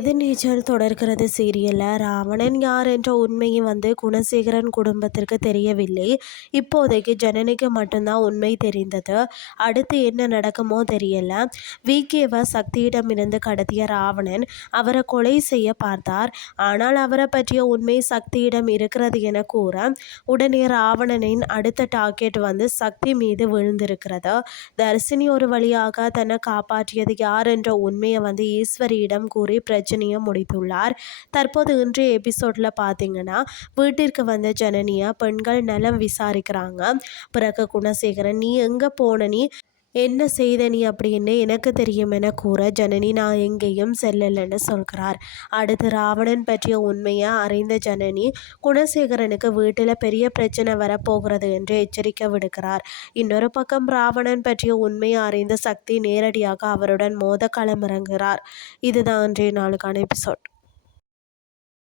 எதிர்நீச்சல் தொடர்கிறது சீரியலில் ராவணன் யார் என்ற உண்மையை குணசேகரன் குடும்பத்திற்கு தெரியவில்லை. இப்போதைக்கு ஜனனிக்கு மட்டும்தான் உண்மை தெரிந்தது. அடுத்து என்ன நடக்குமோ தெரியல. விகேவை சக்தியிடமிருந்து கடத்திய ராவணன் அவரை கொலை செய்ய பார்த்தார். ஆனால் அவரை பற்றிய உண்மை சக்தியிடம் இருக்கிறது என கூற உடனே ராவணனின் அடுத்த டார்கெட் சக்தி மீது விழுந்திருக்கிறது. தர்சினி ஒரு வழியாக தன்னை காப்பாற்றியது யார் என்ற உண்மையை ஈஸ்வரியிடம் கூறி பிரச்சனையை முடித்துள்ளார். தற்போது இன்றைய எபிசோட்ல பார்த்தீங்கன்னா வீட்டிற்கு வந்த ஜனனியை பெண்கள் நலம் விசாரிக்கிறாங்க. பிறகு குணசேகரன், நீ எங்கே போன, நீ என்ன செய்த நீ அப்படின்னு எனக்கு தெரியும் என கூற ஜனனி, நான் எங்கேயும் செல்லலைன்னு சொல்கிறார். அடுத்து ராவணன் பற்றிய உண்மையை அறிந்த ஜனனி குணசேகரனுக்கு வீட்டில் பெரிய பிரச்சனை வரப்போகிறது என்று எச்சரிக்கை விடுக்கிறார். இன்னொரு பக்கம் ராவணன் பற்றிய உண்மையை அறிந்த சக்தி நேரடியாக அவருடன் மோத களமிறங்குகிறார். இதுதான் இன்றைய நாளுக்கான எபிசோட்.